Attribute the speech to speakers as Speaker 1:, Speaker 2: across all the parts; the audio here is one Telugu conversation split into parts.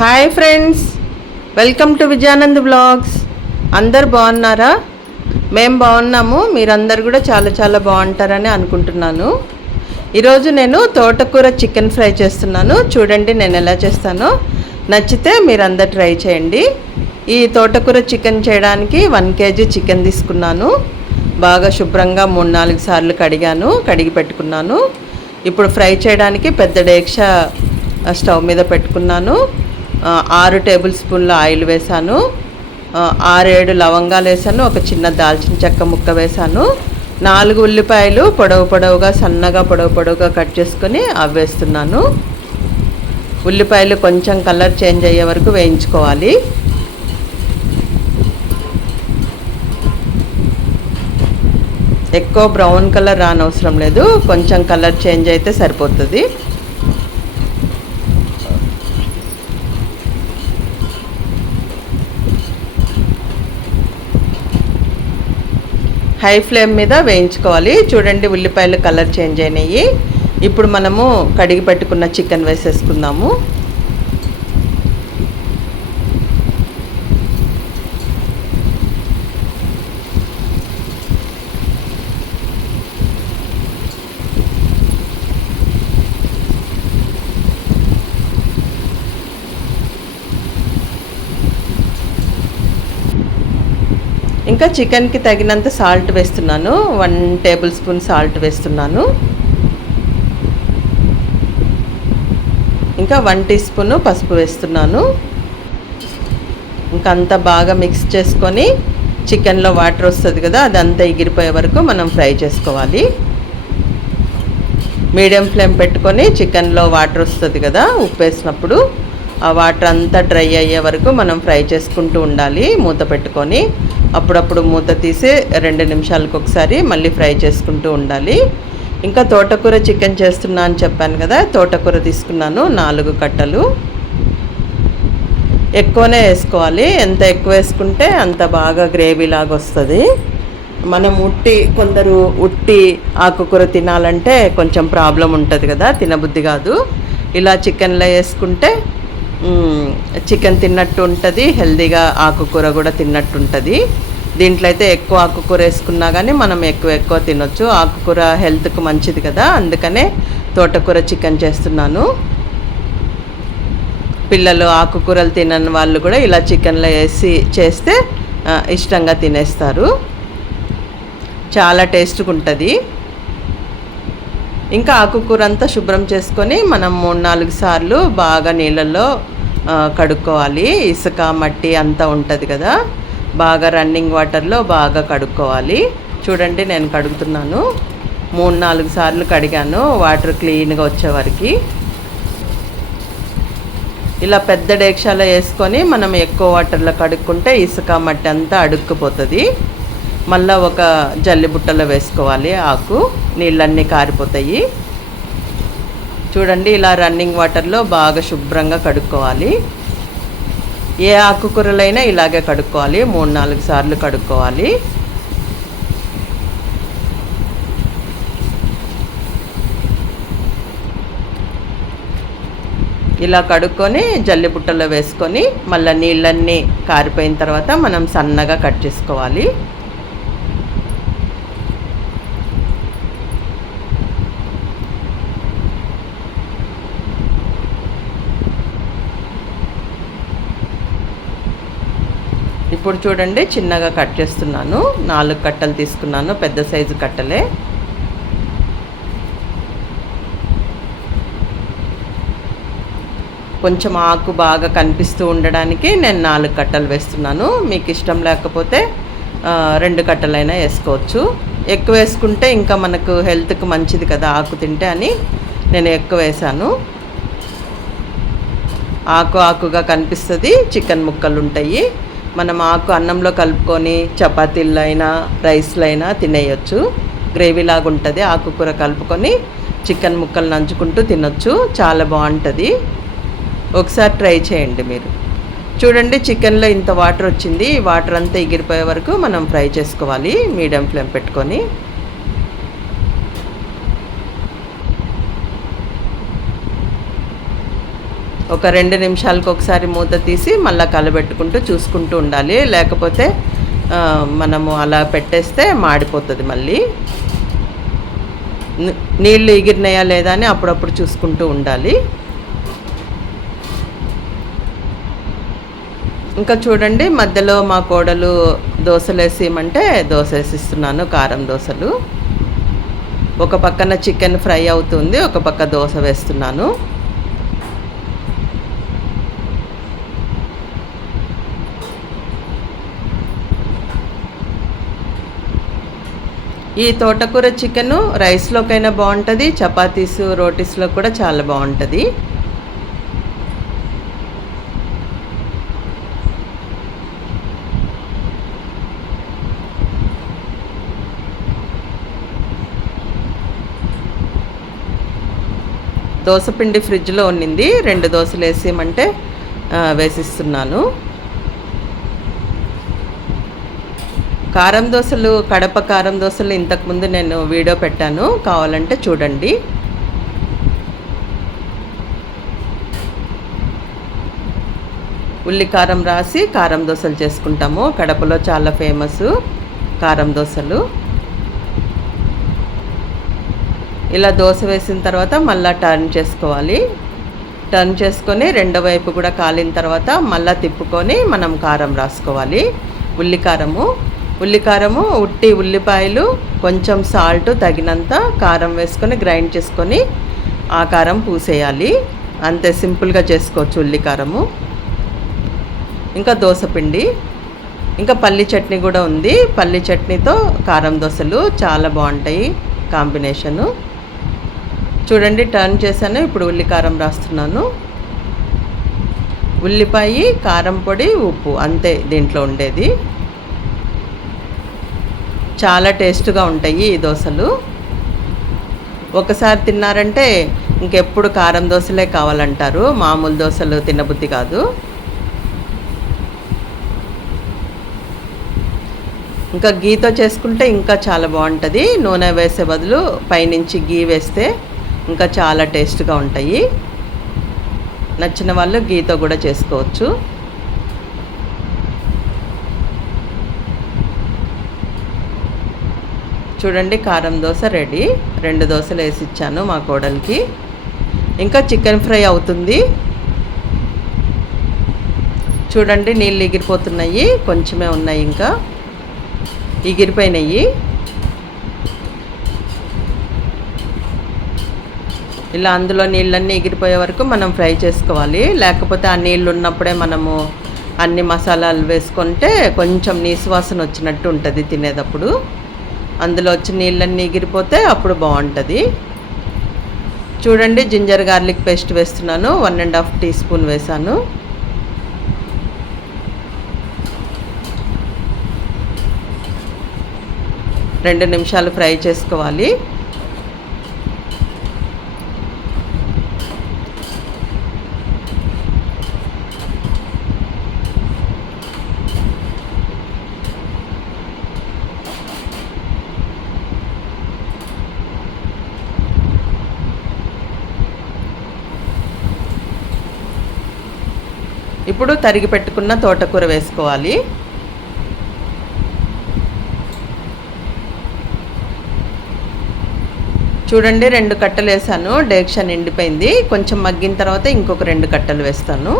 Speaker 1: Hi friends welcome to Vijayanand blogs అందరు బాగున్నారా? మేము బాగున్నాము. మీరందరు కూడా చాలా చాలా బాగుంటారని అనుకుంటున్నాను. ఈరోజు నేను తోటకూర చికెన్ ఫ్రై చేస్తున్నాను. చూడండి నేను ఎలా చేస్తానో. నచ్చితే మీరందరు ట్రై చేయండి. ఈ తోటకూర చికెన్ చేయడానికి వన్ కేజీ చికెన్ తీసుకున్నాను. బాగా శుభ్రంగా మూడు నాలుగు సార్లు కడిగాను కడిగి పెట్టుకున్నాను. ఇప్పుడు ఫ్రై చేయడానికి పెద్ద డేక్ష స్టవ్ మీద పెట్టుకున్నాను. ఆరు టేబుల్ స్పూన్ల ఆయిల్ వేసాను ఆరేడు లవంగాలు వేసాను ఒక చిన్న దాల్చిన చెక్క ముక్క వేసాను నాలుగు ఉల్లిపాయలు పొడవు పొడవుగా సన్నగా పొడవు పొడవుగా కట్ చేసుకొని అవి వేస్తున్నాను. ఉల్లిపాయలు కొంచెం కలర్ చేంజ్ అయ్యే వరకు వేయించుకోవాలి. ఎక్కువ బ్రౌన్ కలర్ రానవసరం లేదు కొంచెం కలర్ చేంజ్ అయితే సరిపోతుంది. హై ఫ్లేమ్ మీద వేయించుకోవాలి. చూడండి ఉల్లిపాయలు కలర్ చేంజ్ అయినాయి. ఇప్పుడు మనము కడిగి పెట్టుకున్న చికెన్ వేసేసుకుందాము. ఇంకా చికెన్కి తగినంత సాల్ట్ వేస్తున్నాను. వన్ టేబుల్ స్పూన్ సాల్ట్ వేస్తున్నాను. ఇంకా వన్ టీ స్పూన్ పసుపు వేస్తున్నాను. ఇంకా అంతా బాగా మిక్స్ చేసుకొని చికెన్లో వాటర్ వస్తుంది కదా అదంతా ఎగిరిపోయే వరకు మనం ఫ్రై చేసుకోవాలి. మీడియం ఫ్లేమ్ పెట్టుకొని చికెన్లో వాటర్ వస్తుంది కదా ఉప్పు వేసినప్పుడు ఆ వాటర్ అంతా డ్రై అయ్యే వరకు మనం ఫ్రై చేసుకుంటూ ఉండాలి మూత పెట్టుకొని. అప్పుడప్పుడు మూత తీసి రెండు నిమిషాలకు ఒకసారి మళ్ళీ ఫ్రై చేసుకుంటూ ఉండాలి. ఇంకా తోటకూర చికెన్ చేస్తున్నా అని చెప్పాను కదా తోటకూర తీసుకున్నాను నాలుగు కట్టలు. ఎక్కువనే వేసుకోవాలి. ఎంత ఎక్కువ వేసుకుంటే అంత బాగా గ్రేవీ లాగా వస్తుంది. మనం ఉట్టి కొందరు ఉట్టి ఆకుకూర తినాలంటే కొంచెం ప్రాబ్లం ఉంటుంది కదా తినబుద్ధి కాదు. ఇలా చికెన్లో వేసుకుంటే చికెన్ తిన్నట్టు ఉంటుంది హెల్తీగా ఆకుకూర కూడా తిన్నట్టు ఉంటుంది. దీంట్లో అయితే ఎక్కువ ఆకుకూర వేసుకున్నా కానీ మనం ఎక్కువ ఎక్కువ తినొచ్చు. ఆకుకూర హెల్త్కు మంచిది కదా. అందుకనే తోటకూర చికెన్ చేస్తున్నాను. పిల్లలు ఆకుకూరలు తినని వాళ్ళు కూడా ఇలా చికెన్లో వేసి చేస్తే ఇష్టంగా తినేస్తారు. చాలా టేస్ట్గా ఉంటుంది. ఇంకా ఆకుకూర అంతా శుభ్రం చేసుకొని మనం మూడు నాలుగు సార్లు బాగా నీళ్ళల్లో కడుక్కోవాలి. ఇసుక మట్టి అంతా ఉంటుంది కదా. బాగా రన్నింగ్ వాటర్లో బాగా కడుక్కోవాలి. చూడండి నేను కడుగుతున్నాను. మూడు నాలుగు సార్లు కడిగాను. వాటర్ క్లీన్గా వచ్చేవరకు ఇలా పెద్ద డేక్షాలో వేసుకొని మనం ఎక్కువ వాటర్లో కడుక్కుంటే ఇసుక మట్టి అంతా అడుక్కుపోతుంది. మళ్ళీ ఒక జల్లి బుట్టలో వేసుకోవాలి ఆకు. నీళ్ళన్నీ కారిపోతాయి. చూడండి ఇలా రన్నింగ్ వాటర్లో బాగా శుభ్రంగా కడుక్కోవాలి. ఏ ఆకుకూరలైనా ఇలాగే కడుక్కోవాలి. మూడు నాలుగు సార్లు కడుక్కోవాలి. ఇలా కడుక్కొని జల్లి బుట్టలో వేసుకొని మళ్ళీ నీళ్ళన్నీ కారిపోయిన తర్వాత మనం సన్నగా కట్ చేసుకోవాలి. ఇప్పుడు చూడండి చిన్నగా కట్ చేస్తున్నాను. నాలుగు కట్టలు తీసుకున్నాను పెద్ద సైజు కట్టలే. కొంచెం ఆకు బాగా కనిపిస్తూ ఉండడానికి నేను నాలుగు కట్టలు వేస్తున్నాను. మీకు ఇష్టం లేకపోతే రెండు కట్టలైనా వేసుకోవచ్చు. ఎక్కువ వేసుకుంటే ఇంకా మనకు హెల్త్కి మంచిది కదా ఆకు తింటే అని నేను ఎక్కువ వేసాను ఆకు ఆకుగా కనిపిస్తుంది చికెన్ ముక్కలు ఉంటాయి. మనం ఆకు అన్నంలో కలుపుకొని చపాతీలైనా అయినా తినేయచ్చు. గ్రేవీ లాగా ఉంటుంది ఆకుకూర కలుపుకొని చికెన్ ముక్కలు నంచుకుంటూ తినొచ్చు. చాలా బాగుంటుంది. ఒకసారి ట్రై చేయండి మీరు. చూడండి చికెన్లో ఇంత వాటర్ వచ్చింది. వాటర్ అంతా ఎగిరిపోయే వరకు మనం ఫ్రై చేసుకోవాలి. మీడియం ఫ్లేమ్ పెట్టుకొని. ఒక రెండు నిమిషాలకు ఒకసారి మూత తీసి మళ్ళీ కలబెట్టుకుంటూ చూసుకుంటూ ఉండాలి. లేకపోతే మనము అలా పెట్టేస్తే మాడిపోతుంది మళ్ళీ. నీళ్ళు ఎగిరినాయా లేదా అని అప్పుడప్పుడు చూసుకుంటూ ఉండాలి. ఇంకా చూడండి మధ్యలో మా కోడలు దోశలు వేసేయమంటే దోశ వేసిస్తున్నాను కారం దోశలు. ఒక పక్కన చికెన్ ఫ్రై అవుతుంది ఒక పక్క దోశ వేస్తున్నాను. ఈ తోటకూర చికెను రైస్లోకైనా బాగుంటుంది చపాతీస్ రోటీస్లో కూడా చాలా బాగుంటుంది. దోశ పిండి ఫ్రిడ్జ్లో ఉన్నింది రెండు దోశలు వేసేయమంటే వేసిస్తున్నాను. కారం దోశలు కడప కారం దోశలు ఇంతకుముందు నేను వీడియో పెట్టాను. కావాలంటే చూడండి. ఉల్లి కారం రాసి కారం దోశలు చేసుకుంటాము. కడపలో చాలా ఫేమస్ కారం దోశలు. ఇలా దోశ వేసిన తర్వాత మళ్ళీ టర్న్ చేసుకోవాలి. టర్న్ చేసుకొని రెండో వైపు కూడా కాలిన తర్వాత మళ్ళీ తిప్పుకొని మనం కారం రాసుకోవాలి. ఉల్లి ఉల్లికారము ఉల్లి కారము ఉట్టి ఉల్లిపాయలు కొంచెం సాల్ట్ తగినంత కారం వేసుకొని గ్రైండ్ చేసుకొని ఆ కారం పూసేయాలి. అంతే సింపుల్గా చేసుకోవచ్చు ఉల్లి కారము ఇంకా దోశపిండి ఇంకా పల్లి చట్నీ కూడా ఉంది. పల్లి చట్నీతో కారం దోశలు చాలా బాగుంటాయి కాంబినేషను. చూడండి టర్న్ చేశాను. ఇప్పుడు ఉల్లి కారం రాస్తున్నాను. ఉల్లిపాయ కారం పొడి ఉప్పు అంతే దీంట్లో ఉండేది. చాలా టేస్ట్గా ఉంటాయి ఈ దోశలు. ఒకసారి తిన్నారంటే ఇంకెప్పుడు కారం దోశలే కావాలంటారు. మామూలు దోశలు తినబుద్ధి కాదు. ఇంకా గీతో చేసుకుంటే ఇంకా చాలా బాగుంటుంది. నూనె వేసే బదులు పైనుంచి గీ వేస్తే ఇంకా చాలా టేస్ట్గా ఉంటాయి. నచ్చిన వాళ్ళు గీతో కూడా చేసుకోవచ్చు. చూడండి కారం దోశ రెడీ. రెండు దోశలు వేసి ఇచ్చాను మా కోడలికి. ఇంకా చికెన్ ఫ్రై అవుతుంది. చూడండి నీళ్ళు ఎగిరిపోతున్నాయి. కొంచెమే ఉన్నాయి ఇంకా. ఎగిరిపోయినాయి. ఇలా అందులో నీళ్ళన్నీ ఎగిరిపోయే వరకు మనం ఫ్రై చేసుకోవాలి. లేకపోతే ఆ నీళ్ళు ఉన్నప్పుడే మనము అన్ని మసాలాలు వేసుకుంటే కొంచెం నీసువాసన వచ్చినట్టు ఉంటుంది తినేటప్పుడు. అందులో వచ్చి నీళ్ళన్నీ ఎగిరిపోతే అప్పుడు బాగుంటుంది. చూడండి జింజర్ గార్లిక్ పేస్ట్ వేస్తున్నాను. One and half teaspoon వేసాను రెండు నిమిషాలు ఫ్రై చేసుకోవాలి. ఇప్పుడు తరిగి పెట్టుకున్న తోటకూర వేసుకోవాలి. చూడండి రెండు కట్టలు వేసాను. డేక్షా నిండిపోయింది. కొంచెం మగ్గిన తర్వాత ఇంకొక రెండు కట్టలు వేస్తాను.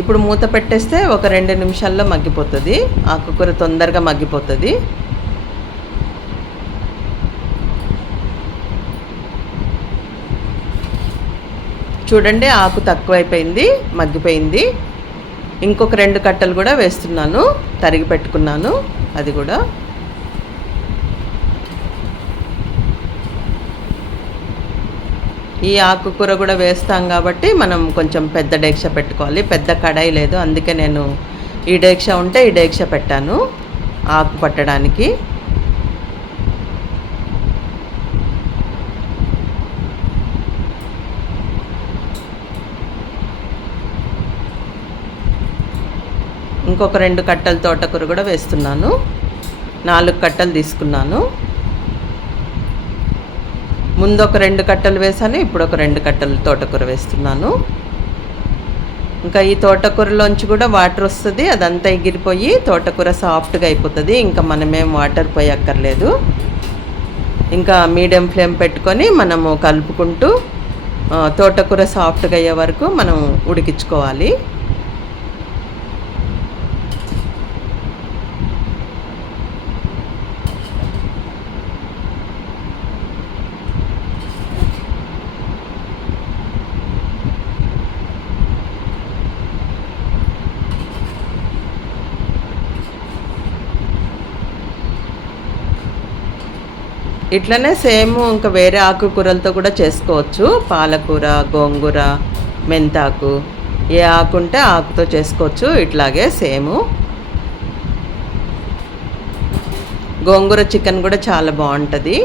Speaker 1: ఇప్పుడు మూత పెట్టేస్తే ఒక రెండు నిమిషాల్లో మగ్గిపోతుంది. ఆకుకూర తొందరగా మగ్గిపోతుంది. చూడండి ఆకు తక్కువైపోయింది మగ్గిపోయింది. ఇంకొక రెండు కట్టలు కూడా వేస్తున్నాను తరిగి పెట్టుకున్నాను అది కూడా. ఈ ఆకుకూర కూడా వేస్తాం కాబట్టి మనం కొంచెం పెద్ద డేక్ష పెట్టుకోవాలి. పెద్ద కడాయి లేదు అందుకే నేను ఈ డేక్ష ఉంటే ఈ డేక్ష పెట్టాను ఆకు పట్టడానికి. ఇంకొక రెండు కట్టల తోటకూర కూడా వేస్తున్నాను. నాలుగు కట్టలు తీసుకున్నాను. ముందు ఒక రెండు కట్టలు వేసాను ఇప్పుడు ఒక రెండు కట్టలు తోటకూర వేస్తున్నాను. ఇంకా ఈ తోటకూరలోంచి కూడా వాటర్ వస్తుంది అదంతా ఎగిరిపోయి తోటకూర సాఫ్ట్గా అయిపోతుంది ఇంకా మనమేం వాటర్ పోయక్కర్లేదు. ఇంకా మీడియం ఫ్లేమ్ పెట్టుకొని మనము కలుపుకుంటూ తోటకూర సాఫ్ట్గా అయ్యే వరకు మనం ఉడికించుకోవాలి. ఇట్లనే సేమ్ ఇంకా వేరే ఆకుకూరలతో కూడా చేసుకోవచ్చు. పాలకూర గోంగూర మెంతాకు. ఏ ఆకు ఉంటే ఆకుతో చేసుకోవచ్చు. ఇట్లాగే సేము. గోంగూర చికెన్ కూడా చాలా బాగుంటుంది.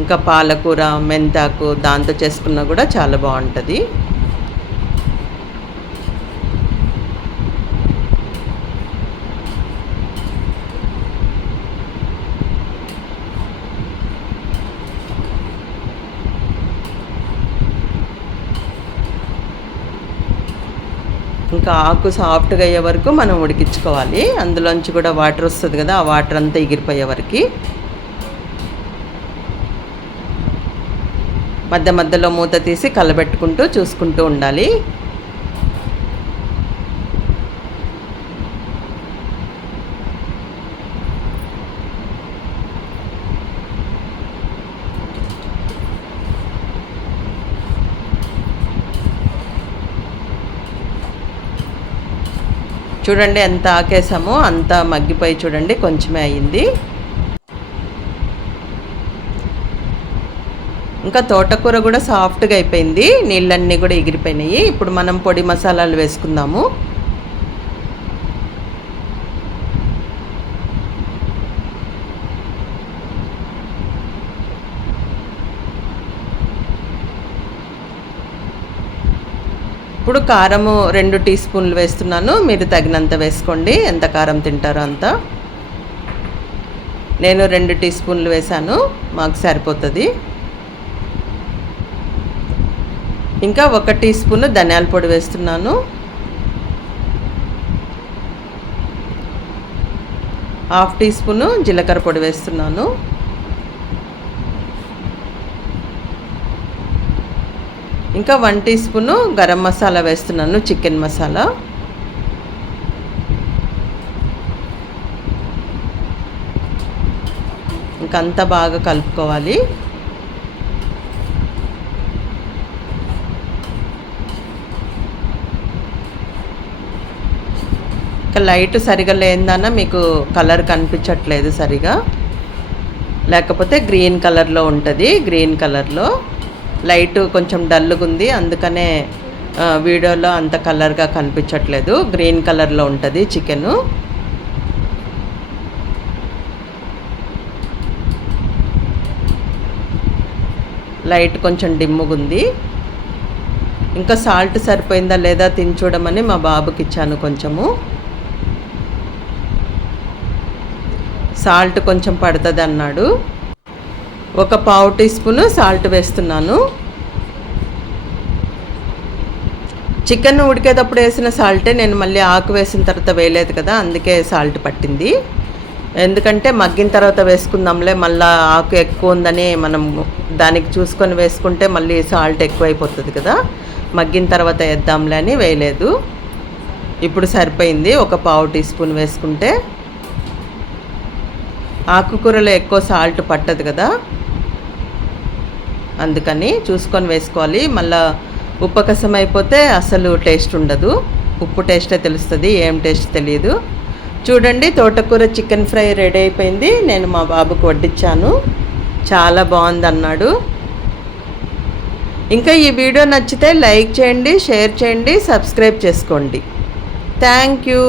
Speaker 1: ఇంకా పాలకూర మెంతాకు దాంతో చేసుకున్నా కూడా చాలా బాగుంటుంది. ఇంకా ఆకు సాఫ్ట్గా అయ్యే వరకు మనం ఉడికించుకోవాలి. అందులోంచి కూడా వాటర్ వస్తుంది కదా ఆ వాటర్ అంతా ఎగిరిపోయే వరకు. మధ్య మధ్యలో మూత తీసి కలబెట్టుకుంటూ చూసుకుంటూ ఉండాలి. చూడండి ఎంత ఆకేసామో అంత మగ్గిపోయి చూడండి కొంచెమే అయ్యింది. ఇంకా తోటకూర కూడా సాఫ్ట్గా అయిపోయింది నీళ్ళన్నీ కూడా ఎగిరిపోయినాయి. ఇప్పుడు మనం పొడి మసాలాలు వేసుకుందాము. ఇప్పుడు కారము రెండు టీ స్పూన్లు వేస్తున్నాను. మీరు తగినంత వేసుకోండి. ఎంత కారం తింటారో అంత. నేను రెండు టీ స్పూన్లు వేశాను. మాకు సరిపోతుంది. ఇంకా ఒక టీ స్పూన్ ధనియాల పొడి వేస్తున్నాను. హాఫ్ టీ స్పూను జీలకర్ర పొడి వేస్తున్నాను. ఇంకా one teaspoon garam masala chicken chicken masala ఇంకా అంతా బాగా కలుపుకోవాలి. ఇంకా లైట్ సరిగా లేదన్నా మీకు కలర్ కనిపించట్లేదు సరిగా. లేకపోతే గ్రీన్ కలర్లో ఉంటుంది గ్రీన్ కలర్లో లైట్ కొంచెం డల్గా ఉంది. అందుకనే వీడియోలో అంత కలర్గా కనిపించట్లేదు. గ్రీన్ కలర్లో ఉంటుంది చికెను. లైట్ కొంచెం డిమ్ముగుంది ఇంకా సాల్ట్ సరిపోయిందా లేదా తిని చూడమని మా బాబుకి ఇచ్చాను కొంచెము. సాల్ట్ కొంచెం పడుతుంది అన్నాడు ఒక పావు టీ స్పూను సాల్ట్ వేస్తున్నాను. చికెన్ ఉడికేటప్పుడు వేసిన సాల్టే నేను మళ్ళీ ఆకు వేసిన తర్వాత వేయలేదు కదా అందుకే సాల్ట్ పట్టింది. ఎందుకంటే మగ్గిన తర్వాత వేసుకుందాంలే మళ్ళీ ఆకు ఎక్కువ ఉందని మనం దానికి చూసుకొని వేసుకుంటే మళ్ళీ సాల్ట్ ఎక్కువైపోతుంది కదా. మగ్గిన తర్వాత వేద్దాంలే అని వేయలేదు. ఇప్పుడు సరిపోయింది ఒక పావు టీ స్పూన్ వేసుకుంటే. ఆకుకూరలో ఎక్కువ సాల్ట్ పట్టదు కదా. అందుకని చూసుకొని వేసుకోవాలి. మళ్ళీ ఉప్పకసం అయిపోతే అసలు టేస్ట్ ఉండదు. ఉప్పు టేస్టే తెలుస్తుంది ఏం టేస్ట్ తెలియదు చూడండి తోటకూర చికెన్ ఫ్రై రెడీ అయిపోయింది. నేను మా బాబుకు వడ్డించాను చాలా బాగుంది అన్నాడు. ఇంకా ఈ వీడియో నచ్చితే లైక్ చేయండి షేర్ చేయండి సబ్స్క్రైబ్ చేసుకోండి. Thank you.